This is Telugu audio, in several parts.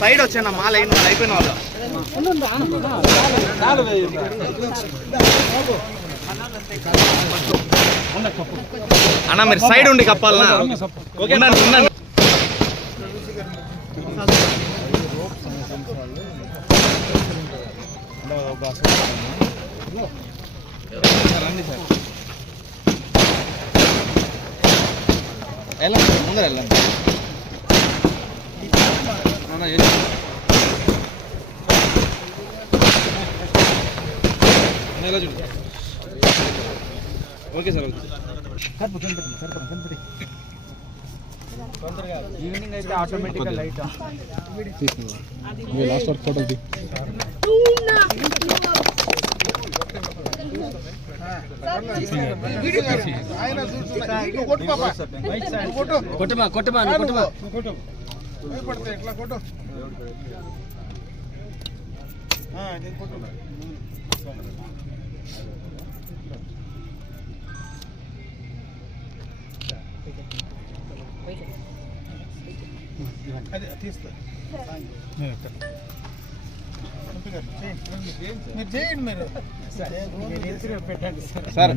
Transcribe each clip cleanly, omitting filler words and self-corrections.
సైడ్ వచ్చాను మా లైన్ అయిపోయిన వాళ్ళు అన్న మీరు సైడ్ ఉండి కప్పాలనా ఉండండి రండి సార్ వెళ్ళండి ముందర వెళ్ళండి ఓకే సార్ ఈవినింగ్ అయితే ఆటోమేటిక్గా లైట్ లాస్ట్ వర్క్ ఫోటో కొట్టమా ఎట్లా కొట్టు అదే తీస్తా మీరు చేయండి మీరు పెట్టండి సార్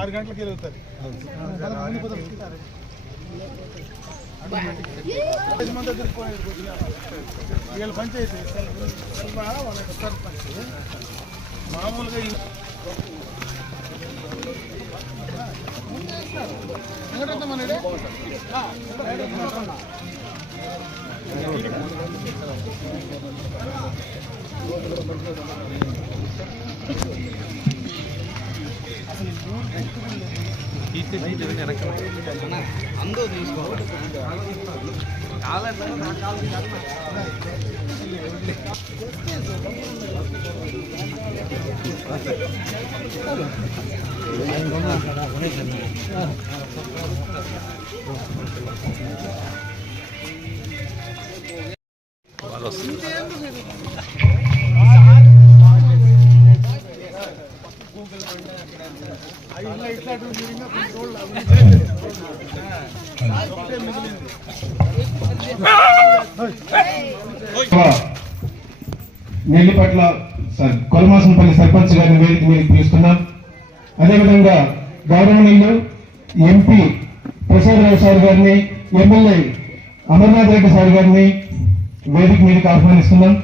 ఆరు గంటలకు వెళ్తారు వీళ్ళ పంచాయతీ మామూలుగా అందరూ తీసుకోవాలి నెల్లిపట్ల కొలమాసంపల్లి సర్పంచ్ గారిని వేదిక మీద పిలుస్తున్నాం. అదేవిధంగా గౌరవనీయులు ఎంపీ ప్రసాదరావు సార్ గారిని, ఎమ్మెల్యే అమర్నాథ్ రెడ్డి సార్ గారిని వేదిక మీదకి ఆహ్వానిస్తున్నాం.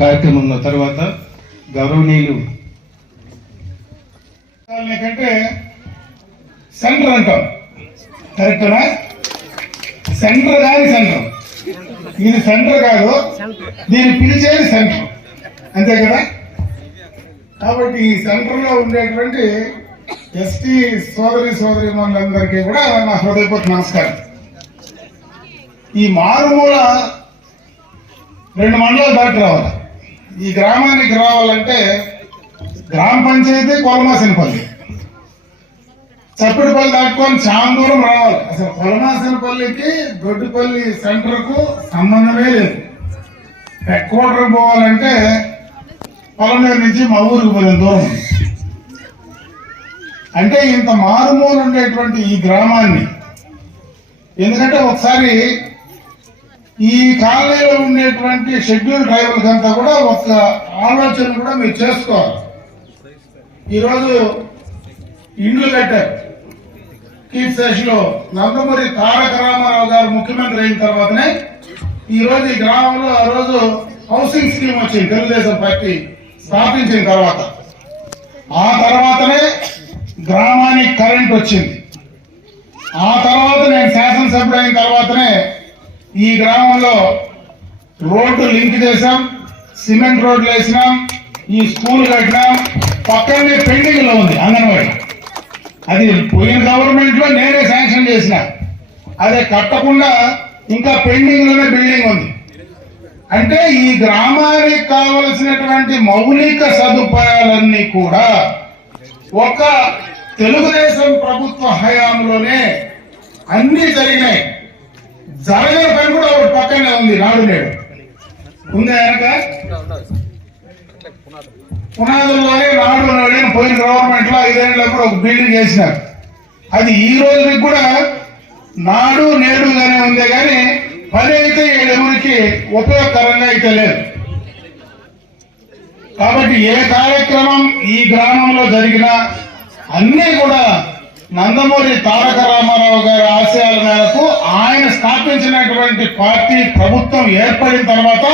కార్యక్రమంలో తర్వాత గౌరవనీయులు కంటే సెంటర్ అంటాం, కరెక్టనా? సెంటర్ కాని సెంటర్, ఇది సెంటర్ కాదు, దీన్ని పిలిచేది సెంటర్, అంతే కదా? కాబట్టి ఈ సెంటర్ లో ఉండేటువంటి ఎస్టీ సోదరి మనులందరికీ కూడా నా హృదయపూర్వక నమస్కారం. ఈ మారుమూల 2 మండలాలు దాటి రావాలి. ఈ గ్రామానికి రావాలంటే గ్రామ పంచాయతీ కొలమాసినపల్లి, చప్పిడిపల్లి దాటుకొని చాలా దూరం రావాలి. అసలు కొలమాసినపల్లికి దొడ్డిపల్లి సెంటర్ కు సంబంధమే లేదు. హెడ్ క్వార్టర్ పోవాలంటే పొలంనేరు నుంచి మా ఊరికి పోయిన దూరం. అంటే ఇంత మారుమూల ఉండేటువంటి ఈ గ్రామాన్ని, ఎందుకంటే ఒకసారి ఈ కాలనీలో ఉండేటువంటి షెడ్యూల్ ట్రైబల్స్ అంతా కూడా ఒక ఆలోచన కూడా మీరు చేసుకోవాలి. ఈరోజు ఇండ్లు కట్టారు. కీప్ శేషిలో నందమూరి తారక రామారావు గారు ముఖ్యమంత్రి అయిన తర్వాతనే ఈ రోజు ఈ గ్రామంలో ఆ రోజు హౌసింగ్ స్కీమ్ వచ్చింది, తెలుగుదేశం పార్టీ స్థాపించిన తర్వాత. ఆ తర్వాతనే గ్రామానికి కరెంట్ వచ్చింది. ఆ తర్వాత నేను శాసనసభ్యుడు అయిన తర్వాతనే ఈ గ్రామంలో రోడ్డు లింక్ చేశాం, సిమెంట్ రోడ్లు వేసినాం, ఈ స్కూల్ కట్టినాం. పక్కనే పెండింగ్ లో ఉంది అంగన్వాడీ. అది పోయిన గవర్నమెంట్ లో నేనే శాంక్షన్ చేసిన, అదే కట్టకుండా ఇంకా పెండింగ్ లోనే బిల్డింగ్ ఉంది. అంటే ఈ గ్రామానికి కావలసినటువంటి మౌలిక సదుపాయాలన్నీ కూడా ఒక తెలుగుదేశం ప్రభుత్వ హయాంలోనే అన్ని జరిగినాయి. జరగని పని కూడా ఒకటి పక్కనే ఉంది, నాడు నేడు ఉంది. కనుక పునాదుల్లోనే నాడు నేడు పోయిన గవర్నమెంట్ లో 5 ఏళ్ళప్పుడు ఒక బిల్డింగ్ వేసినారు. అది ఈ రోజుకి కూడా నాడు నేడుగానే ఉంది, కానీ పని అయితే ఎవరికి ఉపయోగకరంగా అయితే లేదు. కాబట్టి ఏ కార్యక్రమం ఈ గ్రామంలో జరిగినా అన్నీ కూడా నందమూరి తారక రామారావు గారి ఆశయాల మేరకు ఆయన స్థాపించినటువంటి పార్టీ ప్రభుత్వం ఏర్పడిన తర్వాత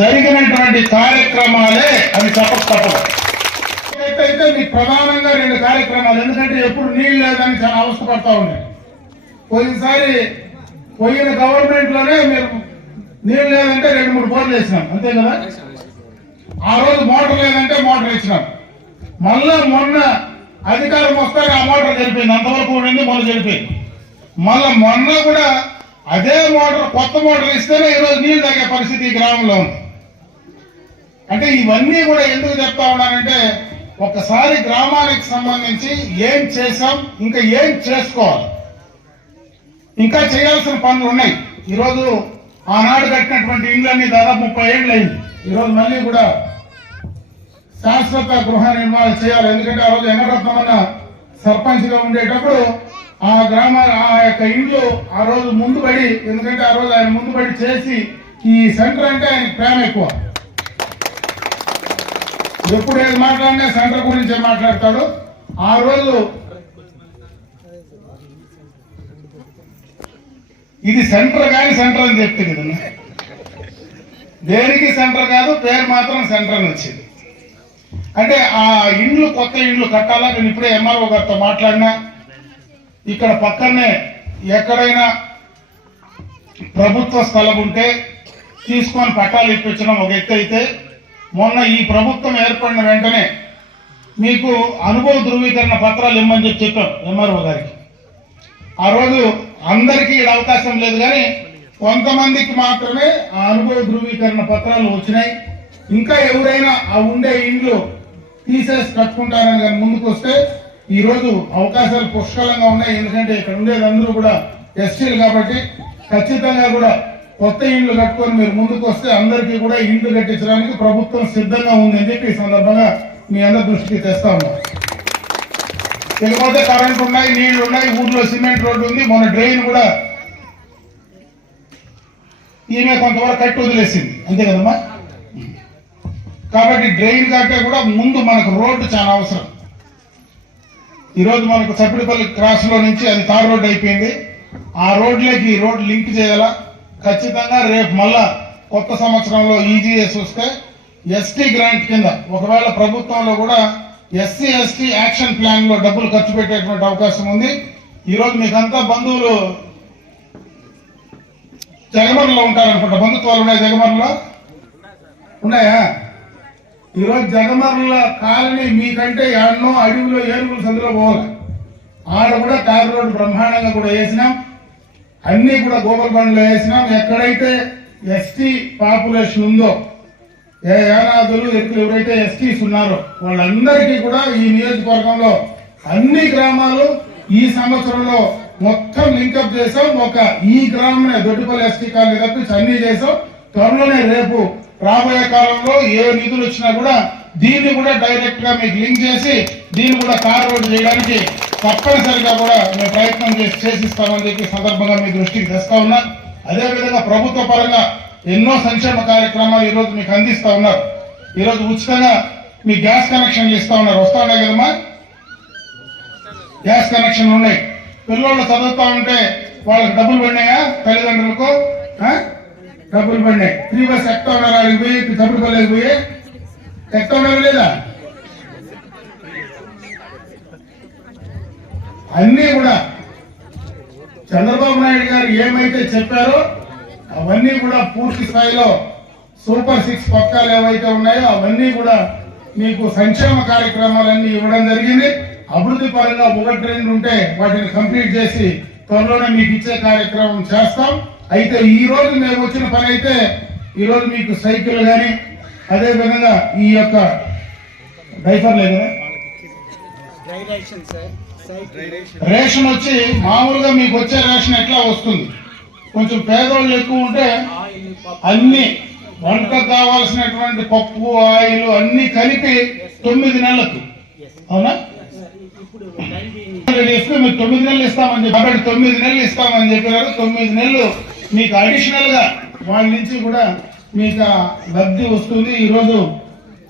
జరిగినటువంటి కార్యక్రమాలే అని తప్పదు. అయితే మీకు ప్రధానంగా 2 కార్యక్రమాలు, ఎందుకంటే ఎప్పుడు నీళ్ళు లేదని చాలా అవస్థపడతా ఉన్నాయి. పోయినసారి పోయిన గవర్నమెంట్ లోనే మీరు నీళ్ళు లేదంటే 2-3 బోర్లు వేసినాం, అంతే కదా. ఆ రోజు మోటార్ లేదంటే మోటార్ వేసినాం. మళ్ళా మొన్న అధికారం వస్తానే ఆ మోటార్ జరిపోయింది, అంతవరకు ఉండింది, మొన్న జరిపోయింది. మళ్ళా మొన్న కూడా అదే మోటార్, కొత్త మోటార్ ఇస్తేనే ఈరోజు నీళ్లు తాగే పరిస్థితి ఈ గ్రామంలో ఉంది. అంటే ఇవన్నీ కూడా ఎందుకు చెప్తా ఉన్నానంటే, ఒకసారి గ్రామానికి సంబంధించి ఏం చేశాం, ఇంకా ఏం చేసుకోవాలి, ఇంకా చేయాల్సిన పనులు ఉన్నాయి. ఈరోజు ఆనాడు కట్టినటువంటి ఇండ్లన్నీ దాదాపు 30 ఏళ్ళు అయింది. ఈరోజు మళ్ళీ కూడా శాశ్వత గృహ నిర్మాణం చేయాలి. ఎందుకంటే ఆ రోజు వెంకటరత్నమన్న సర్పంచ్ గా ఉండేటప్పుడు ఆ యొక్క ఇండ్లు ఆ రోజు ముందు పడి, ఎందుకంటే ఆ రోజు ఆయన ముందు పడి చేసి, ఈ సెంటర్ అంటే ఆయన ప్రేమ ఎక్కువ. ఎప్పుడు ఏది మాట్లాడినా సెంటర్ గురించే మాట్లాడతాడు. ఆ రోజు ఇది సెంటర్ కానీ సెంటర్ అని చెప్తే కదా, దేనికి సెంటర్ కాదు, పేరు మాత్రం సెంటర్ అని వచ్చింది. అంటే ఆ ఇండ్లు, కొత్త ఇండ్లు కట్టాలా. నేను ఇప్పుడే ఎంఆర్ఓ గారితో మాట్లాడినా, ఇక్కడ పక్కనే ఎక్కడైనా ప్రభుత్వ స్థలం ఉంటే తీసుకొని పట్టాలు ఇప్పించడం ఒక ఎత్తు అయితే, మొన్న ఈ ప్రభుత్వం ఏర్పడిన వెంటనే మీకు అనుభవ ధృవీకరణ పత్రాలు ఇమ్మని చెప్పాం ఎంఆర్ఓ గారికి. ఆ రోజు అందరికీ అవకాశం లేదు, కానీ కొంతమందికి మాత్రమే ఆ అనుభవ ధృవీకరణ పత్రాలు వచ్చినాయి. ఇంకా ఎవరైనా ఆ ఉండే ఇండ్లు తీసేసి కట్టుకుంటారని కానీ ముందుకు వస్తే ఈ రోజు అవకాశాలు పుష్కలంగా ఉన్నాయి. ఎందుకంటే ఇక్కడ ఉండేది అందరూ కూడా ఎస్టీలు కాబట్టి ఖచ్చితంగా కూడా కొత్త ఇండ్లు కట్టుకొని మీరు ముందుకు వస్తే అందరికీ కూడా ఇండ్లు కట్టించడానికి ప్రభుత్వం సిద్ధంగా ఉందని చెప్పి ఈ సందర్భంగా మీ అందరి దృష్టికి తెస్తా ఉన్నాం. లేకపోతే కరెంట్ ఉన్నాయి, నీళ్లు ఉన్నాయి, ఊర్లో సిమెంట్ రోడ్డు ఉంది. మొన్న డ్రైన్ కూడా ఈమె కొంతవరకు కట్టి వదిలేసింది, అంతే కదమ్మా. కాబట్టి డ్రైన్ కంటే కూడా ముందు మనకు రోడ్డు చాలా అవసరం. ఈరోజు మనకు చప్పిడిపల్లి క్రాస్ లో నుంచి అది తార్ రోడ్డు అయిపోయింది. ఆ రోడ్లకి ఈ రోడ్డు లింక్ చేయాలా. ఖచ్చితంగా రేపు మళ్ళా కొత్త సంవత్సరంలో ఈజీఎస్ వస్తే ఎస్టీ గ్రాంట్ కింద ఒకవేళ ప్రభుత్వంలో కూడా ఎస్సీ ఎస్టీ యాక్షన్ ప్లాన్ లో డబ్బులు ఖర్చు పెట్టేటువంటి అవకాశం ఉంది. ఈరోజు మీకంతా బంధువులు జగమర్లో ఉంటారనుకుంటా, బంధుత్వాలు ఉన్నాయి జగమర్లో ఉన్నాయా? ఈరోజు జగమర్ల కాలనీ మీకంటే ఎన్నో అడవిలో ఏనుగుల సందులో పోవాలి. ఆడ కూడా తార్ రోడ్డు బ్రహ్మాండంగా కూడా వేసినాం, అన్ని కూడా గోబల్ బండ్లో వేసినాం. ఎక్కడైతే ఎస్టీ పాపులేషన్ ఉందో, ఏ యానాదులు ఎవరైతే ఎస్టీస్ ఉన్నారో వాళ్ళందరికీ కూడా ఈ నియోజకవర్గంలో అన్ని గ్రామాలు ఈ సంవత్సరంలో మొత్తం లింకప్ చేసాం. ఒక ఈ గ్రామమే దొడ్డిపల్లి ఎస్టీ కాలనీ తప్పించి అన్ని చేసాం. త్వరలోనే రేపు రాబోయే కాలంలో ఏ నిధులు వచ్చినా కూడా దీన్ని కూడా డైరెక్ట్ గా మీకు లింక్ చేసి దీన్ని కూడా కార్ రోడ్డు చేయడానికి తప్పనిసరిగా కూడా మేము ప్రయత్నం చేసిస్తామని చెప్పి సందర్భంగా మీ దృష్టికి తెస్తా ఉన్నా. అదేవిధంగా ప్రభుత్వ పరంగా ఎన్నో సంక్షేమ కార్యక్రమాలు ఈరోజు మీకు అందిస్తా ఉన్నారు. ఈరోజు ఉచితంగా మీ గ్యాస్ కనెక్షన్లు ఇస్తా ఉన్నారు, వస్తా ఉన్నాయి కదమ్మా. గ్యాస్ కనెక్షన్లు ఉన్నాయి. పిల్లలు చదువుతా ఉంటే వాళ్ళకి డబ్బులు పడినాయా? తల్లిదండ్రులకు డబ్బులు పడినాయి. 3 బస్ ఎక్కుతా ఉన్నారు, ఆడికి పోయి చప్పుడు పల్లెకి పోయి ఎక్కుతా ఉన్నారు లేదా? అన్నీ కూడా చంద్రబాబు నాయుడు గారు ఏమైతే చెప్పారో అవన్నీ కూడా పూర్తి స్థాయిలో సూపర్ 6 పథకాలు ఏవైతే ఉన్నాయో అవన్నీ కూడా మీకు సంక్షేమ కార్యక్రమాలన్నీ ఇవ్వడం జరిగింది. అభివృద్ధి పరంగా 1-2 ఉంటే వాటిని కంప్లీట్ చేసి త్వరలోనే మీకు ఇచ్చే కార్యక్రమం చేస్తాం. అయితే ఈ రోజు మేము వచ్చిన పని అయితే ఈ రోజు మీకు సైకిల్ కానీ అదే విధంగా ఈ యొక్క డైఫర్ లేదు రేషన్ వచ్చి మామూలుగా మీకు వచ్చే రేషన్ ఎట్లా వస్తుంది, కొంచెం పేదవాళ్ళు ఎక్కువ ఉంటే అన్ని వంటకు కావాల్సినటువంటి పప్పు ఆయిల్ అన్ని కలిపి 9 నెలలకు, అవునా? మీరు 9 నెలలు ఇస్తామని చెప్పి కాబట్టి 9 నెలలు ఇస్తామని చెప్పారు. 9 నెలలు మీకు అడిషనల్ గా వాళ్ళ నుంచి కూడా మీకు లబ్ధి వస్తుంది. ఈ రోజు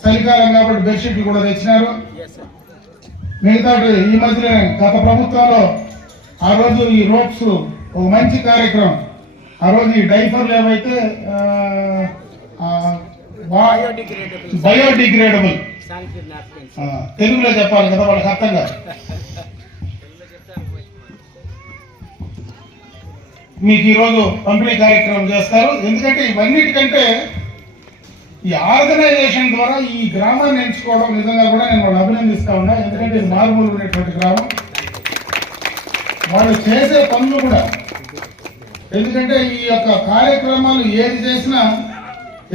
చలికాలం కాబట్టి బెడ్షీట్లు కూడా తెచ్చినారు. మిగతా ఈ మధ్యనే గత ప్రభుత్వంలో ఆ రోజు ఈ రోప్స్ ఒక మంచి కార్యక్రమం. ఆ రోజు ఈ డైఫర్లు ఏవైతే బయోడిగ్రేడబుల్ తెలుగులో చెప్పాలి కదా వాళ్ళకి అర్థం కాదు. మీకు ఈరోజు పంపిణీ కార్యక్రమం చేస్తారు. ఎందుకంటే ఇవన్నిటికంటే ఈ ఆర్గనైజేషన్ ద్వారా ఈ గ్రామాన్ని ఎంచుకోవడం నిజంగా కూడా నేను వాళ్ళు అభినందిస్తా ఉన్నా. ఎందుకంటే ఇది మారుమూలు ఉండేటువంటి గ్రామం. వాళ్ళు చేసే పనులు కూడా, ఎందుకంటే ఈ యొక్క కార్యక్రమాలు ఏది చేసినా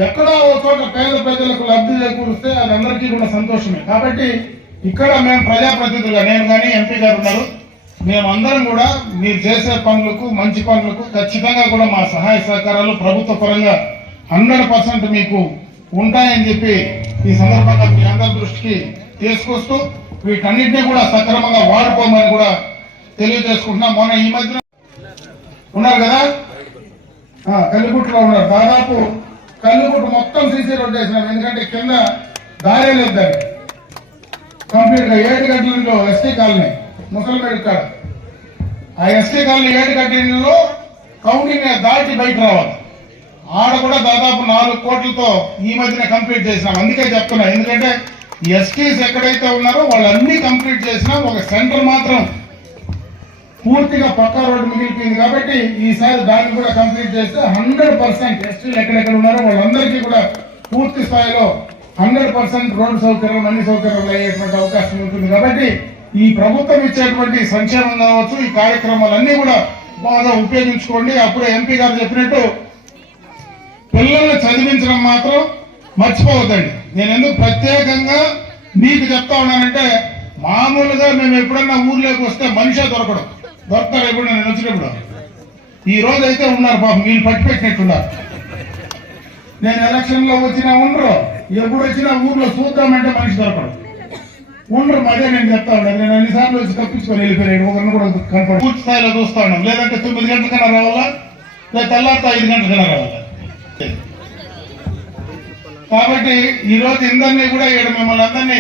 ఎక్కడో ఒక చోట పేద ప్రజలకు లబ్ధి చేకూరిస్తే అది అందరికీ కూడా సంతోషమే. కాబట్టి ఇక్కడ మేము ప్రజాప్రతినిధులుగా, నేను కానీ ఎంపీ గారు ఉన్నారు, మేమందరం కూడా మీరు చేసే పనులకు మంచి పనులకు ఖచ్చితంగా కూడా మా సహాయ సహకారాలు ప్రభుత్వ పరంగా 100% మీకు ఉంటాయని చెప్పి ఈ సందర్భంగా మీ అందరి దృష్టికి తీసుకొస్తూ వీటన్నిటినీ కూడా సక్రమంగా వాడుకోమని కూడా తెలియజేసుకుంటున్నాం. మొన్న ఈ మధ్యన ఉన్నారు కదా కల్లిగుట్టులో ఉన్నారు. దాదాపు కల్లిగుట్టు మొత్తం సీసీ రోడ్డు వేసినాం. ఎందుకంటే కింద దారే లేదు దాన్ని కంప్లీట్ గా 7 గంటలలో ఎస్టీ కాలనీ ముసలిమేడు కాడ ఆ ఎస్టీ కాలనీ 7 గంటలలో కౌంటింగ్ దాటి బయట రావాలి. ఆడ కూడా దాదాపు 4 కోట్లతో ఈ మధ్యనే కంప్లీట్ చేసినాం. అందుకే చెప్తున్నా, ఎందుకంటే ఎస్టీస్ ఎక్కడైతే ఉన్నారో వాళ్ళన్నీ కంప్లీట్ చేసినాం. ఒక సెంటర్ మాత్రం పూర్తిగా పక్కా రోడ్డు మిగిలిపోయింది. కాబట్టి ఈసారి దాన్ని కూడా కంప్లీట్ చేస్తే 100% ఎస్టీలు ఎక్కడెక్కడ ఉన్నారో వాళ్ళందరికీ కూడా పూర్తి స్థాయిలో 100% రోడ్డు సౌకర్యం అన్ని సౌకర్యాలు అయ్యేటువంటి అవకాశం ఉంటుంది. కాబట్టి ఈ ప్రభుత్వం ఇచ్చేటువంటి సంక్షేమం కావచ్చు, ఈ కార్యక్రమాలన్నీ కూడా బాగా ఉపయోగించుకోండి. అప్పుడే ఎంపీ గారు చెప్పినట్టు పిల్లల్ని చదివించడం మాత్రం మర్చిపోవద్దండి. నేను ఎందుకు ప్రత్యేకంగా మీకు చెప్తా ఉన్నానంటే, మామూలుగా మేము ఎప్పుడన్నా ఊర్లోకి వస్తే మనిషే దొరకతారు. ఎప్పుడు నేను వచ్చినప్పుడు ఈ రోజు అయితే ఉన్నారు పాపం, మీరు పట్టి పెట్టినట్టున్నారు. నేను ఎలక్షన్ లో వచ్చినా ఉండరు, ఎప్పుడు వచ్చినా ఊర్లో చూద్దామంటే మనిషి దొరకడు, ఉండరు. అదే నేను చెప్తా ఉన్నాను. నేను అన్నిసార్లు వచ్చి తప్పించుకొని వెళ్ళిపోయాడు, ఒకరిని కూడా కనపడ పూర్తి స్థాయిలో చూస్తా ఉన్నాం. లేదంటే 9 గంటలకన్నా రావాలా, లేదా తెల్లారితో 5 గంటలకన్నా రావాలా. కాబట్టి ఈ రోజు ఇందరినీ కూడా ఇక్కడ మిమ్మల్ని అందరినీ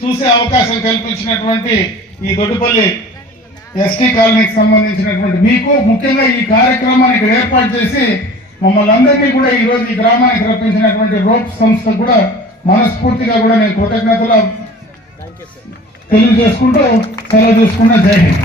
చూసే అవకాశం కల్పించినటువంటి ఈ దొడ్డిపల్లి ఎస్టీ కాలనీకి సంబంధించినటువంటి మీకు, ముఖ్యంగా ఈ కార్యక్రమాన్ని ఇక్కడ ఏర్పాటు చేసి మమ్మల్ని అందరినీ కూడా ఈ రోజు ఈ గ్రామానికి రప్పించినటువంటి రోప్ సంస్థ కూడా మనస్ఫూర్తిగా కూడా నేను కృతజ్ఞతలు తెలియజేసుకుంటూ సెలవు తీసుకున్నా. జై హింద్.